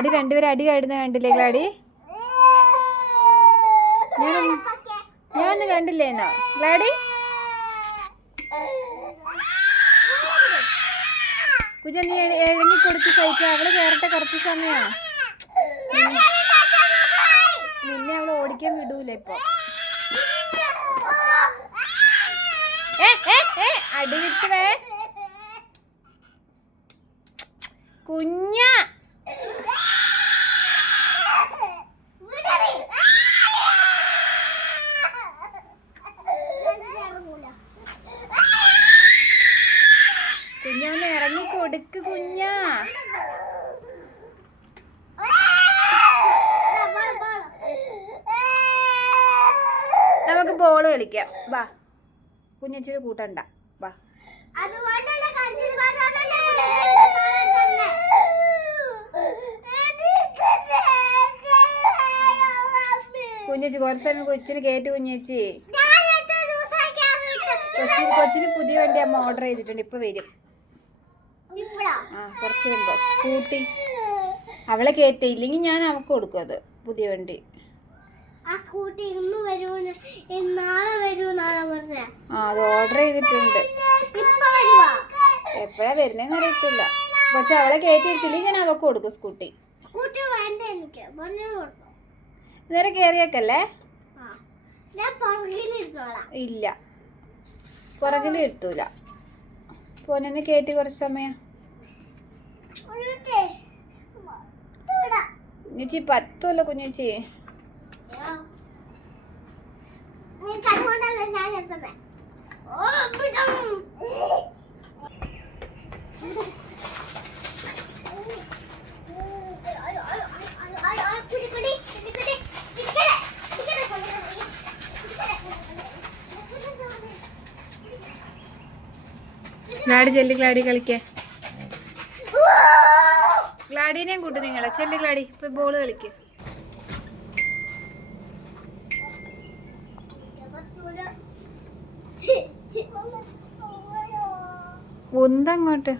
ഗ്ലാഡി രണ്ടുപേരും അടി കാടുന്ന കണ്ടില്ലേ ഗ്ലാഡി? ഞാനൊന്നും കണ്ടില്ലേന്നോ ഗ്ലാഡി? കുഞ്ഞ നീ എഴുതി കൊടുത്ത് സഹിക്കുക. അവള് കയറട്ടെ കുറച്ച് സമയം. നിന്നെ അവള് ഓടിക്കാൻ വിടൂല ഇപ്പൊ. അടി കിട്ടുവേ കുഞ്ഞ. കുഞ്ഞൊന്ന് ഇറങ്ങി കൊടുക്ക് കുഞ്ഞ. നമുക്ക് ബോള് കളിക്കാം വാ. കുഞ്ഞിച്ചിരി കൂട്ടണ്ട വാ. കുഞ്ഞേച്ചി കുറച്ച് സമയം കൊച്ചിന് കയറ്റി. കുഞ്ഞേച്ചി കൊച്ചിന് പുതിയ വണ്ടി അമ്മ ഓർഡർ ചെയ്തിട്ടുണ്ട്. ഇപ്പൊ വരും. ആ കുറച്ച് കഴിയുമ്പോ സ്കൂട്ടി അവളെ കയറ്റിയില്ലെങ്കിൽ ഞാൻ അവൾക്ക് കൊടുക്കും. അത് പുതിയ വണ്ടി. അത് ഓർഡർ ചെയ്തിട്ടുണ്ട്. എപ്പോഴാ വരുന്നേന്ന് അറിയത്തില്ല. കൊച്ചു അവളെ കയറ്റിയിരുത്തില്ലെങ്കിൽ ഞാൻ അവൾക്ക് കൊടുക്കും സ്കൂട്ടി. നേരെ കയറിയേക്കല്ലേ? ഇല്ല പുറകിൽ ഇരുത്തൂല. പോനെ കയറ്റി കുറച്ച് സമയം. കുഞ്ഞേച്ചി പത്തുമല്ലോ കുഞ്ഞേച്ചി. ഗ്ലാഡി ചെല്ലി ഗ്ലാഡി കളിക്കേ. ഗ്ലാഡീനെയും കൂട്ട് നിങ്ങളെ. ചെല്ലി ഗ്ലാഡി ഇപ്പൊ ബോള് കളിക്ക്. ഒന്നങ്ങോട്ട്.